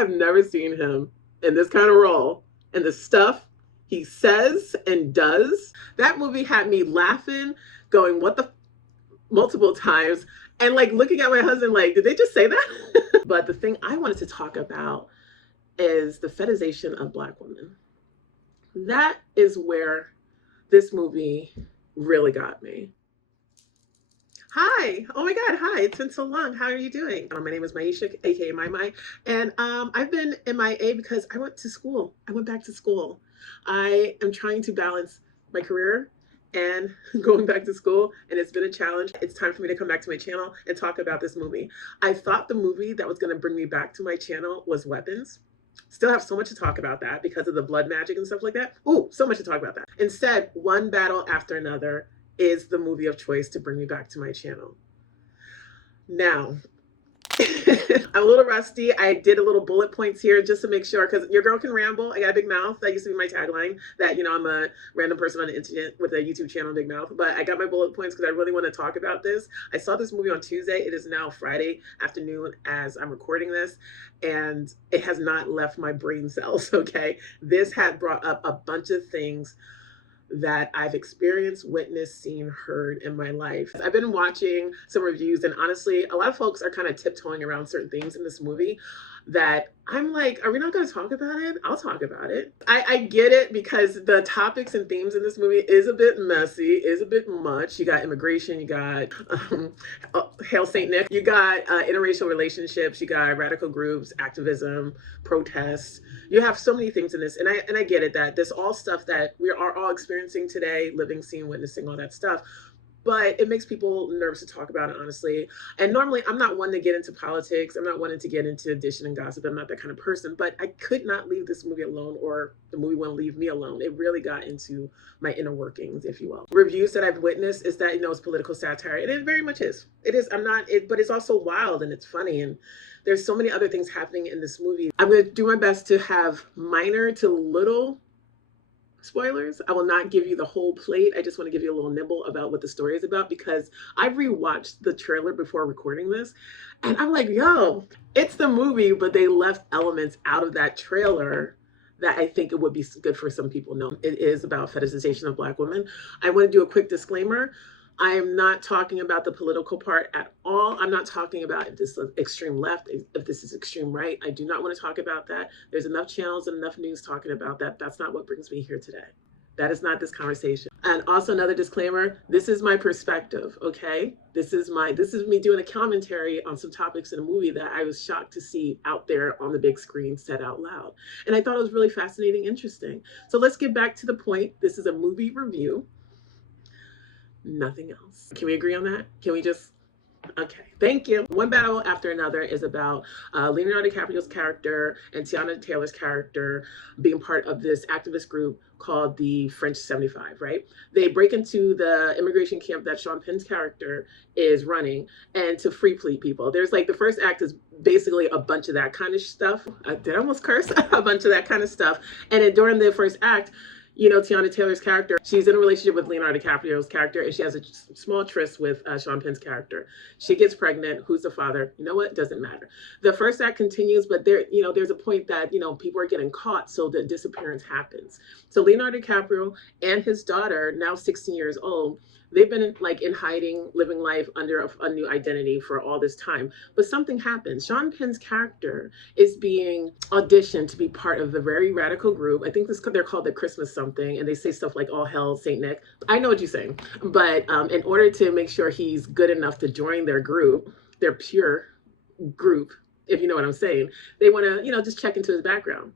I've never seen him in this kind of role, and the stuff he says and does. That movie had me laughing, going, what the, multiple times, and like looking at my husband like, did they just say that? But the thing I wanted to talk about is the fetishization of Black women. That is where this movie really got me. Hi. Oh my God. Hi. It's been so long. How are you doing? My name is Maisha, aka Mai, and I've been MIA because I went to school. I went back to school. I am trying to balance my career and going back to school, and it's been a challenge. It's time for me to come back to my channel and talk about this movie. I thought the movie that was going to bring me back to my channel was Weapons. Still have so much to talk about that because of the blood magic and stuff like that. Oh, so much to talk about that. Instead, One Battle After Another is the movie of choice to bring me back to my channel. Now, I'm a little rusty. I did a little bullet points here just to make sure, because your girl can ramble. I got a big mouth. That used to be my tagline, that, you know, I'm a random person on the internet with a YouTube channel, big mouth. But I got my bullet points because I really want to talk about this. I saw this movie on Tuesday. It is now Friday afternoon as I'm recording this, and it has not left my brain cells, okay? This had brought up a bunch of things that I've experienced, witnessed, seen, heard in my life. I've been watching some reviews, and honestly, a lot of folks are kind of tiptoeing around certain things in this movie that I'm like, are we not going to talk about it? I'll talk about it. I get it, because the topics and themes in this movie is a bit messy, is a bit much. You got immigration, you got Hail Saint Nick, you got interracial relationships, you got radical groups, activism, protests. You have so many things in this, and I get it, that this all stuff that we are all experiencing today, living, seeing, witnessing, all that stuff. But it makes people nervous to talk about it, honestly. And normally, I'm not one to get into politics. I'm not one to get into addition and gossip. I'm not that kind of person. But I could not leave this movie alone, or the movie wouldn't leave me alone. It really got into my inner workings, if you will. Reviews that I've witnessed is that, you know, it's political satire. And it very much is. It is. But it's also wild, and it's funny. And there's so many other things happening in this movie. I'm going to do my best to have minor to little spoilers. I will not give you the whole plate. I just want to give you a little nibble about what the story is about, because I rewatched the trailer before recording this, and I'm like, yo, it's the movie, but they left elements out of that trailer that I think it would be good for some people to know. It is about fetishization of Black women. I want to do a quick disclaimer. I am not talking about the political part at all. I'm not talking about if this is extreme left, if this is extreme right. I do not want to talk about that. There's enough channels and enough news talking about that. That's not what brings me here today. That is not this conversation. And also another disclaimer, this is my perspective, okay? This is me doing a commentary on some topics in a movie that I was shocked to see out there on the big screen said out loud. And I thought it was really fascinating, interesting. So let's get back to the point. This is a movie review. Nothing else. Can we agree on that? Can we just, okay, thank you. One Battle After Another is about Leonardo DiCaprio's character and Tiana Taylor's character being part of this activist group called the French 75, right? They break into the immigration camp that Sean Penn's character is running, and to free people. There's like, the first act is basically a bunch of that kind of stuff. I did almost curse. A bunch of that kind of stuff. And then during the first act, you know, Tiana Taylor's character, she's in a relationship with Leonardo DiCaprio's character, and she has a small tryst with Sean Penn's character. She gets pregnant. Who's the father? You know what? Doesn't matter. The first act continues, but there, you know, there's a point that, you know, people are getting caught, so the disappearance happens. So Leonardo DiCaprio and his daughter, now 16 years old, they've been like in hiding, living life under a new identity for all this time. But something happens. Sean Penn's character is being auditioned to be part of the very radical group. I think they're called the Christmas something, and they say stuff like "All Hell Saint Nick." I know what you're saying, but in order to make sure he's good enough to join their group, their pure group, if you know what I'm saying, they want to, you know, just check into his background.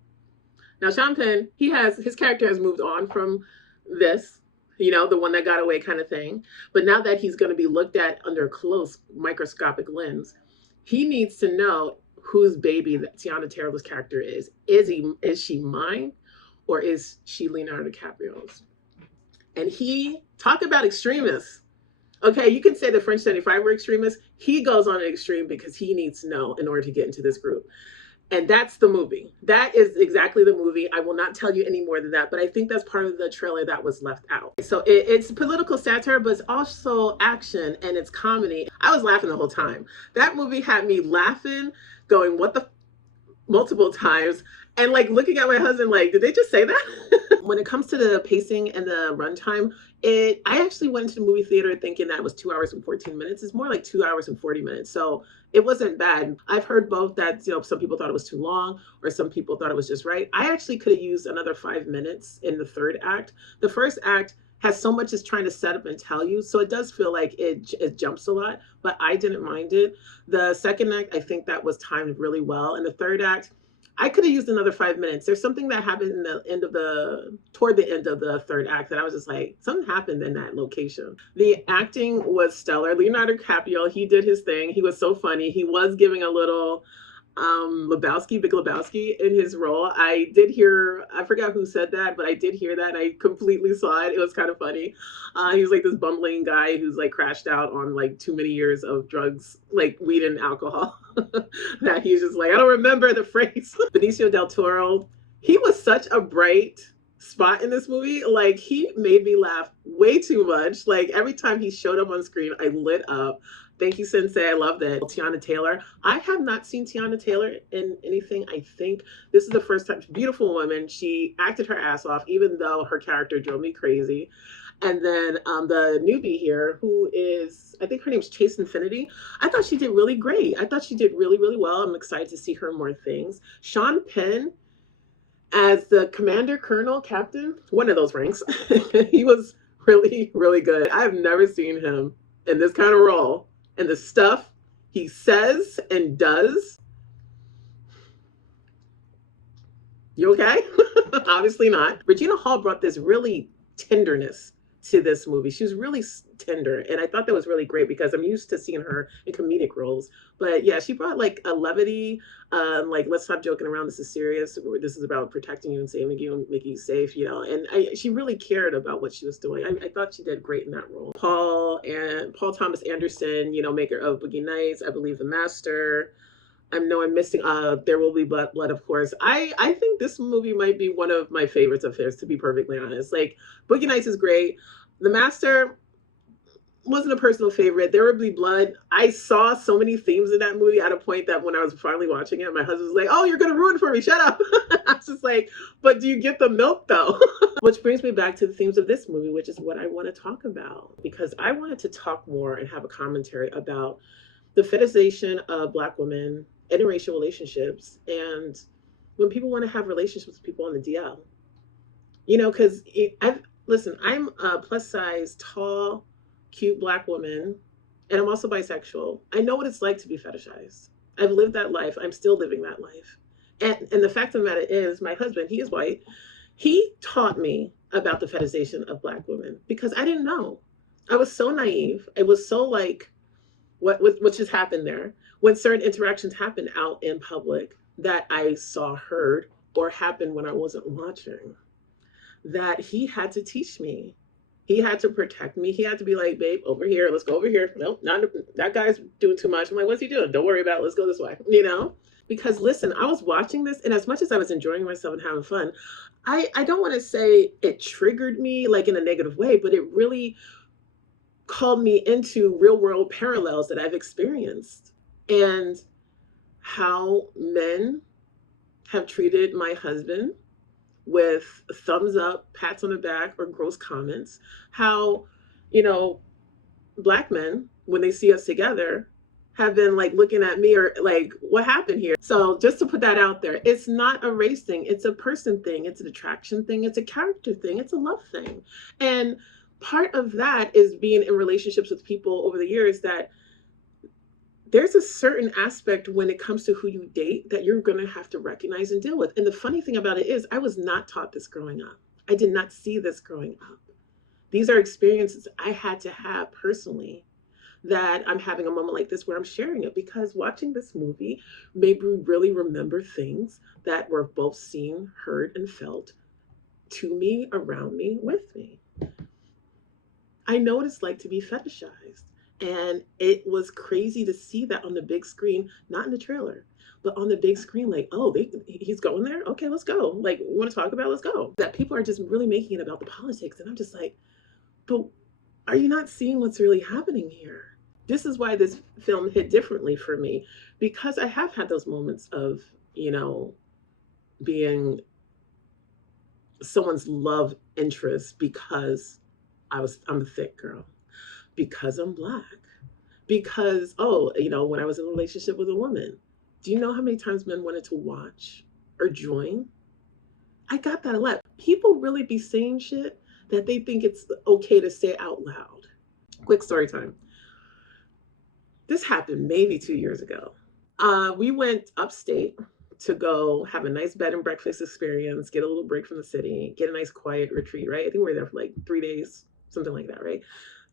Now, Sean Penn, his character has moved on from this, you know, the one that got away kind of thing. But now that he's going to be looked at under a close microscopic lens, he needs to know whose baby that Tiana Taylor's character is. Is she mine, or is she Leonardo DiCaprio's? And talk about extremists. Okay, you can say the French 75 were extremists. He goes on an extreme because he needs to know in order to get into this group. And that's the movie. That is exactly the movie. I will not tell you any more than that, but I think that's part of the trailer that was left out. So it's political satire, but it's also action, and it's comedy. I was laughing the whole time. That movie had me laughing, going, what the, multiple times and like looking at my husband like, did they just say that? When it comes to the pacing and the runtime, it I actually went to the movie theater thinking that it was 2 hours and 14 minutes. It's more like 2 hours and 40 minutes. So it wasn't bad. I've heard both that, some people thought it was too long or some people thought it was just right. I actually could have used another 5 minutes in the third act. The first act has so much as trying to set up and tell you. So it does feel like it jumps a lot, but I didn't mind it. The second act, I think that was timed really well. And the third act, I could have used another 5 minutes. There's something that happened in the end of toward the end of the third act that I was just like, something happened in that location. The acting was stellar. Leonardo DiCaprio, he did his thing. He was so funny. He was giving a little Big Lebowski in his role. I did hear, I forgot who said that, but I did hear that and I completely saw it. It was kind of funny. He was like this bumbling guy who's like crashed out on like too many years of drugs, like weed and alcohol. That he's just like, I don't remember the phrase. Benicio del Toro, he was such a bright spot in this movie. Like he made me laugh way too much. Like every time he showed up on screen, I lit up. Thank you, Sensei. I love that. Tiana Taylor. I have not seen Tiana Taylor in anything. I think this is the first time. Beautiful woman. She acted her ass off, even though her character drove me crazy. And then the newbie here, who is, I think her name's Chase Infinity. I thought she did really great. I thought she did really, really well. I'm excited to see her in more things. Sean Penn as the commander, colonel, captain, one of those ranks. He was really, really good. I've never seen him in this kind of role. And the stuff he says and does. You okay? Obviously not. Regina Hall brought this really tenderness to this movie. She was really tender, and I thought that was really great because I'm used to seeing her in comedic roles. But yeah, she brought like a levity, like let's stop joking around. This is serious. This is about protecting you and saving you and making you safe, And she really cared about what she was doing. I thought she did great in that role. Paul Thomas Anderson, maker of Boogie Nights, I believe The Master. I know I'm missing There Will Be Blood, of course. I think this movie might be one of my favorites of his, to be perfectly honest. Like Boogie Nights is great. The Master wasn't a personal favorite. There Will Be Blood. I saw so many themes in that movie at a point that when I was finally watching it, my husband was like, "Oh, you're gonna ruin it for me. Shut up." I was just like, "But do you get the milk though?" Which brings me back to the themes of this movie, which is what I want to talk about. Because I wanted to talk more and have a commentary about the fetishization of Black women, interracial relationships, and when people want to have relationships with people on the DL. Because I'm a plus size, tall, cute Black woman, and I'm also bisexual. I know what it's like to be fetishized. I've lived that life. I'm still living that life. And the fact of the matter is, my husband, he is white. He taught me about the fetishization of Black women because I didn't know. I was so naive. It was so like, what just happened there when certain interactions happened out in public that I saw, heard, or happened when I wasn't watching, that he had to teach me. He had to protect me. He had to be like, babe, over here. Let's go over here. Nope, not that guy's doing too much. I'm like, what's he doing? Don't worry about it. Let's go this way. Because listen, I was watching this, and as much as I was enjoying myself and having fun, I don't want to say it triggered me like in a negative way, but it really called me into real world parallels that I've experienced and how men have treated my husband with thumbs up, pats on the back, or gross comments. How, you know, Black men, when they see us together, have been like looking at me or like, what happened here? So just to put that out there, it's not a race thing. It's a person thing. It's an attraction thing. It's a character thing. It's a love thing. And part of that is being in relationships with people over the years that there's a certain aspect when it comes to who you date that you're going to have to recognize and deal with. And the funny thing about it is I was not taught this growing up. I did not see this growing up. These are experiences I had to have personally that I'm having a moment like this where I'm sharing it, because watching this movie made me really remember things that were both seen, heard, and felt to me, around me, with me. I know what it's like to be fetishized. And it was crazy to see that on the big screen, not in the trailer, but on the big screen, like, oh, he's going there? Okay, let's go. Like, we want to talk about it? Let's go. That people are just really making it about the politics. And I'm just like, but are you not seeing what's really happening here? This is why this film hit differently for me, because I have had those moments of you know, being someone's love interest because I'm a thick girl, because I'm black, because when I was in a relationship with a woman. Do you know how many times men wanted to watch or join? I got that a lot. People really be saying shit that they think it's okay to say out loud. Quick story time. This happened maybe 2 years ago. We went upstate to go have a nice bed and breakfast experience, get a little break from the city, get a nice quiet retreat, right? I think we were there for like 3 days, something like that, right?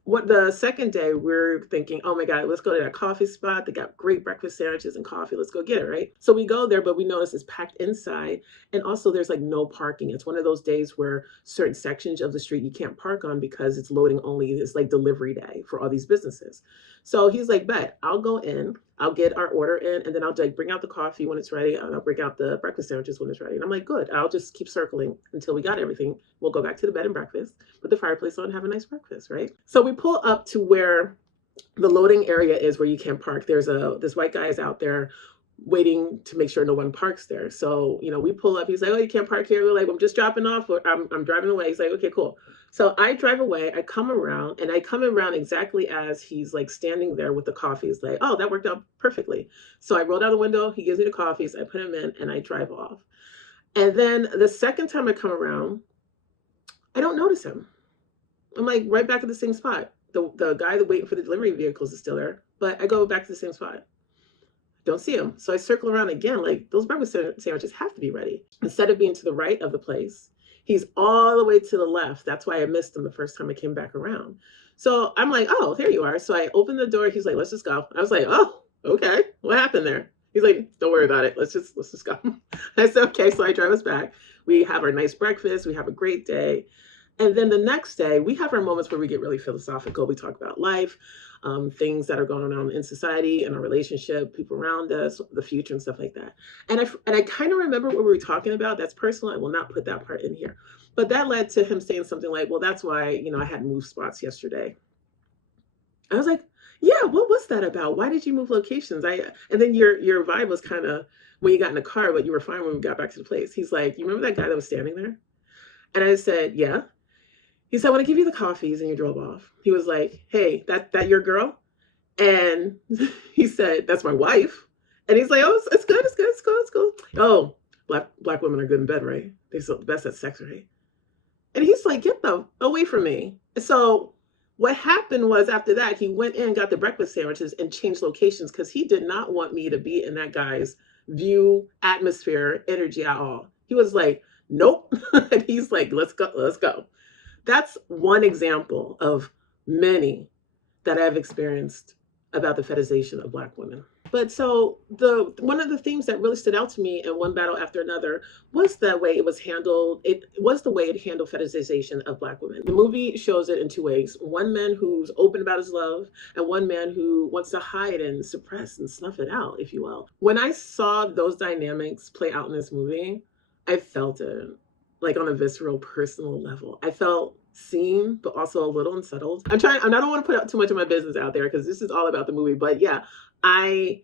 What the second day we're thinking, oh my god, let's go to that coffee spot. They got great breakfast sandwiches and coffee. Let's go get it, right? So we go there, but we notice it's packed inside, and also there's like no parking. It's one of those days where certain sections of the street you can't park on because it's loading only. It's like delivery day for all these businesses. So he's like, bet I'll go in, I'll get our order in, and then I'll like bring out the coffee when it's ready, and I'll bring out the breakfast sandwiches when it's ready. And I'm like, good. I'll just keep circling until we got everything. We'll go back to the bed and breakfast, put the fireplace on, have a nice breakfast, right? So we pull up to where the loading area is where you can park. There's this white guy is out there waiting to make sure no one parks there. So, we pull up. He's like, oh, you can't park here. We're like, I'm just dropping off, or I'm driving away. He's like, okay, cool. So I drive away. I come around, and I come around exactly as he's like standing there with the coffee. He's like, oh, that worked out perfectly. So I roll down the window. He gives me the coffees. I put him in, and I drive off. And then the second time I come around, I don't notice him. I'm like right back at the same spot. The guy that waiting for the delivery vehicles is still there, but I go back to the same spot. Don't see him. So I circle around again, like those breakfast sandwiches have to be ready. Instead of being to the right of the place, he's all the way to the left. That's why I missed him the first time I came back around. So I'm like, oh, there you are. So I open the door. He's like, let's just go. I was like, oh, okay. What happened there? He's like, don't worry about it. Let's just go. I said, okay. So I drive us back. We have our nice breakfast. We have a great day. And then the next day, we have our moments where we get really philosophical. We talk about life, things that are going on in society, in our relationship, people around us, the future, and stuff like that. And I kind of remember what we were talking about. That's personal. I will not put that part in here. But that led to him saying something like, well, that's why, I had moved spots yesterday. I was like, yeah, what was that about? Why did you move locations? And then your vibe was kind of when you got in the car, but you were fine when we got back to the place. He's like, you remember that guy that was standing there? And I said, yeah. He said, I want to give you the coffees, and you drove off. He was like, hey, that your girl? And he said, that's my wife. And he's like, oh, it's good, it's good, it's good, it's good. Oh, black women are good in bed, right? They're the best at sex, right? And he's like, get them away from me. So what happened was after that, he went in, got the breakfast sandwiches, and changed locations because he did not want me to be in that guy's view, atmosphere, energy at all. He was like, nope. And he's like, let's go, let's go. That's one example of many that I've experienced about the fetishization of Black women. But so the one of the themes that really stood out to me in one battle after another was the way it was handled. It was the way it handled fetishization of Black women. The movie shows it in two ways: one man who's open about his love, and one man who wants to hide and suppress and snuff it out, if you will. When I saw those dynamics play out in this movie, I felt it, like on a visceral, personal level. I felt seen, but also a little unsettled. I don't want to put out too much of my business out there because this is all about the movie. But yeah, I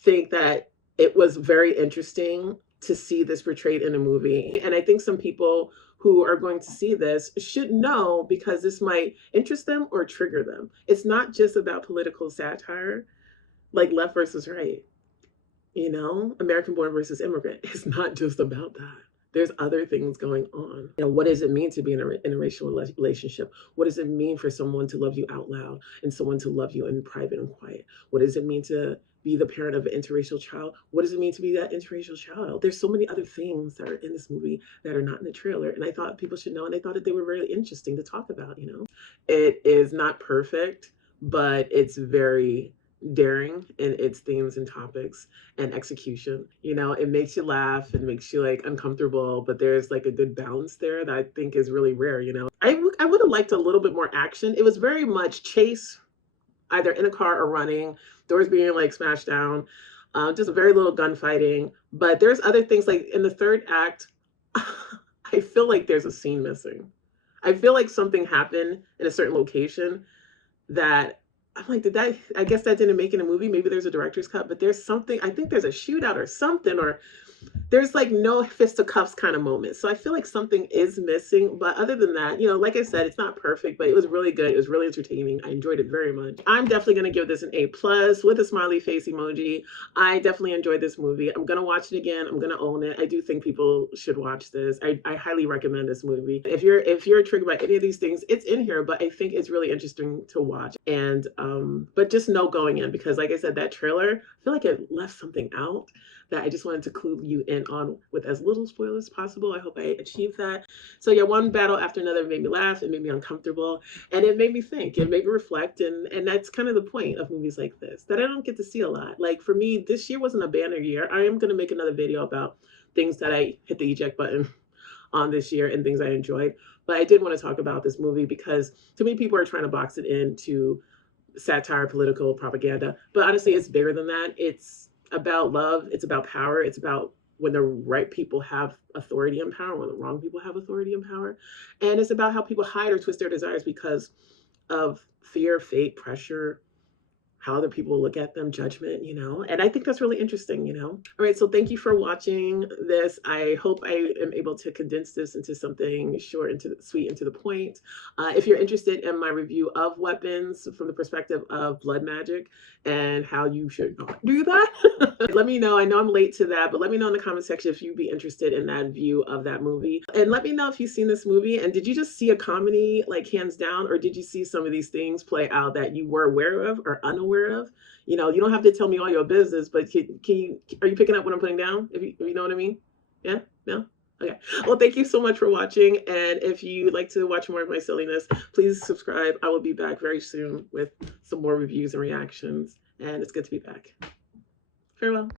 think that it was very interesting to see this portrayed in a movie. And I think some people who are going to see this should know, because this might interest them or trigger them. It's not just about political satire, like left versus right. American born versus immigrant. It's not just about that. There's other things going on. What does it mean to be in a interracial relationship? What does it mean for someone to love you out loud and someone to love you in private and quiet? What does it mean to be the parent of an interracial child? What does it mean to be that interracial child? There's so many other things that are in this movie that are not in the trailer, and I thought people should know, and I thought that they were really interesting to talk about. It is not perfect, but it's very daring in its themes and topics and execution. It makes you laugh, it makes you like uncomfortable, but there's like a good balance there that I think is really rare. I would have liked a little bit more action. It was very much chase, either in a car or running, doors being like smashed down, just very little gunfighting. But there's other things, like in the third act, I feel like there's a scene missing. I feel like something happened in a certain location that I'm like, I guess that didn't make it in a movie. Maybe there's a director's cut, but there's something, I think there's a shootout or something, or there's like no fisticuffs kind of moment. So I feel like something is missing. But other than that, you know, like I said, it's not perfect, but it was really good. It was really entertaining. I enjoyed it very much. I'm definitely going to give this an A plus with a smiley face emoji. I definitely enjoyed this movie. I'm going to watch it again. I'm going to own it. I do think people should watch this. I highly recommend this movie. If you're triggered by any of these things, it's in here, but I think it's really interesting to watch. And but just know going in, because like I said, that trailer, I feel like it left something out that I just wanted to clue you in on with as little spoilers as possible. I hope I achieved that. So yeah, one battle after another made me laugh, it made me uncomfortable, and it made me think, it made me reflect, and that's kind of the point of movies like this that I don't get to see a lot. Like for me, this year wasn't a banner year. I am gonna make another video about things that I hit the eject button on this year and things I enjoyed. But I did want to talk about this movie because too many people are trying to box it into satire, political propaganda. But honestly, it's bigger than that. It's about love. It's about power. It's about when the right people have authority and power, when the wrong people have authority and power. And it's about how people hide or twist their desires because of fear, fate, pressure, how other people look at them, judgment, you know. And I think that's really interesting, you know. All right, so thank you for watching this. I hope I am able to condense this into something short and sweet and to the point. If you're interested in my review of weapons from the perspective of blood magic and how you should not do that, let me know. I know I'm late to that, but let me know in the comment section if you'd be interested in that view of that movie. And let me know if you've seen this movie and did you just see a comedy like hands down, or did you see some of these things play out that you were aware of or unaware of? You know, you don't have to tell me all your business, but can you, are you picking up what I'm putting down? If you know what I mean? Yeah? No? Okay. Well, thank you so much for watching. And if you'd like to watch more of my silliness, please subscribe. I will be back very soon with some more reviews and reactions. And it's good to be back. Farewell.